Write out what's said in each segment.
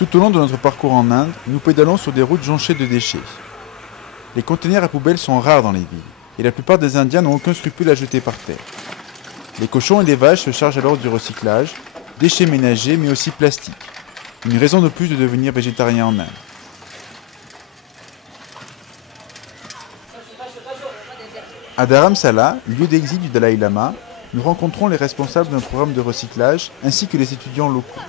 Tout au long de notre parcours en Inde, nous pédalons sur des routes jonchées de déchets. Les conteneurs à poubelles sont rares dans les villes, et la plupart des Indiens n'ont aucun scrupule à jeter par terre. Les cochons et les vaches se chargent alors du recyclage, déchets ménagers mais aussi plastique. Une raison de plus de devenir végétarien en Inde. À Dharamsala, lieu d'exil du Dalai Lama, nous rencontrons les responsables d'un programme de recyclage ainsi que les étudiants locaux.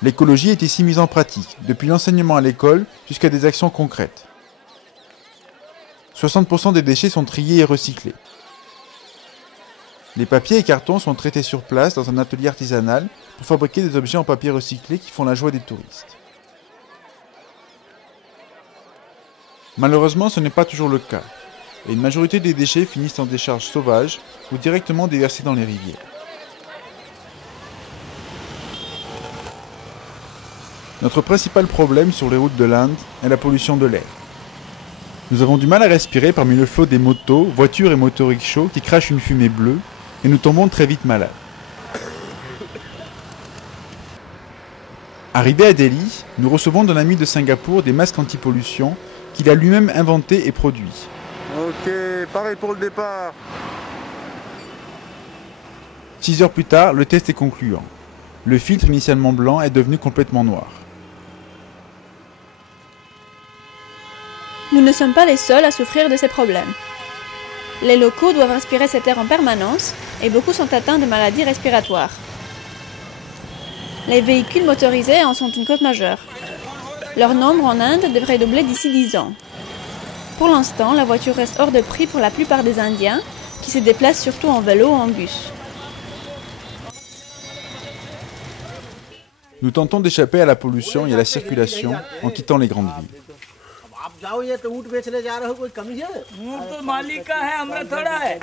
L'écologie est ici mise en pratique, depuis l'enseignement à l'école jusqu'à des actions concrètes. 60% des déchets sont triés et recyclés. Les papiers et cartons sont traités sur place dans un atelier artisanal pour fabriquer des objets en papier recyclé qui font la joie des touristes. Malheureusement, ce n'est pas toujours le cas, et une majorité des déchets finissent en décharges sauvages ou directement déversés dans les rivières. Notre principal problème sur les routes de l'Inde est la pollution de l'air. Nous avons du mal à respirer parmi le flot des motos, voitures et motorickshaws qui crachent une fumée bleue et nous tombons très vite malades. Arrivé à Delhi, nous recevons d'un ami de Singapour des masques anti-pollution qu'il a lui-même inventés et produits. Ok, pareil pour le départ. 6 heures plus tard, le test est concluant. Le filtre initialement blanc est devenu complètement noir. Nous ne sommes pas les seuls à souffrir de ces problèmes. Les locaux doivent respirer cet air en permanence et beaucoup sont atteints de maladies respiratoires. Les véhicules motorisés en sont une cause majeure. Leur nombre en Inde devrait doubler d'ici 10 ans. Pour l'instant, la voiture reste hors de prix pour la plupart des Indiens qui se déplacent surtout en vélo ou en bus. Nous tentons d'échapper à la pollution et à la circulation en quittant les grandes villes. आप जाओ ये तो ऊँट बेचने जा रहे हो कोई कमी है? ऊँट तो मालिक का है, हमरा थोड़ा है।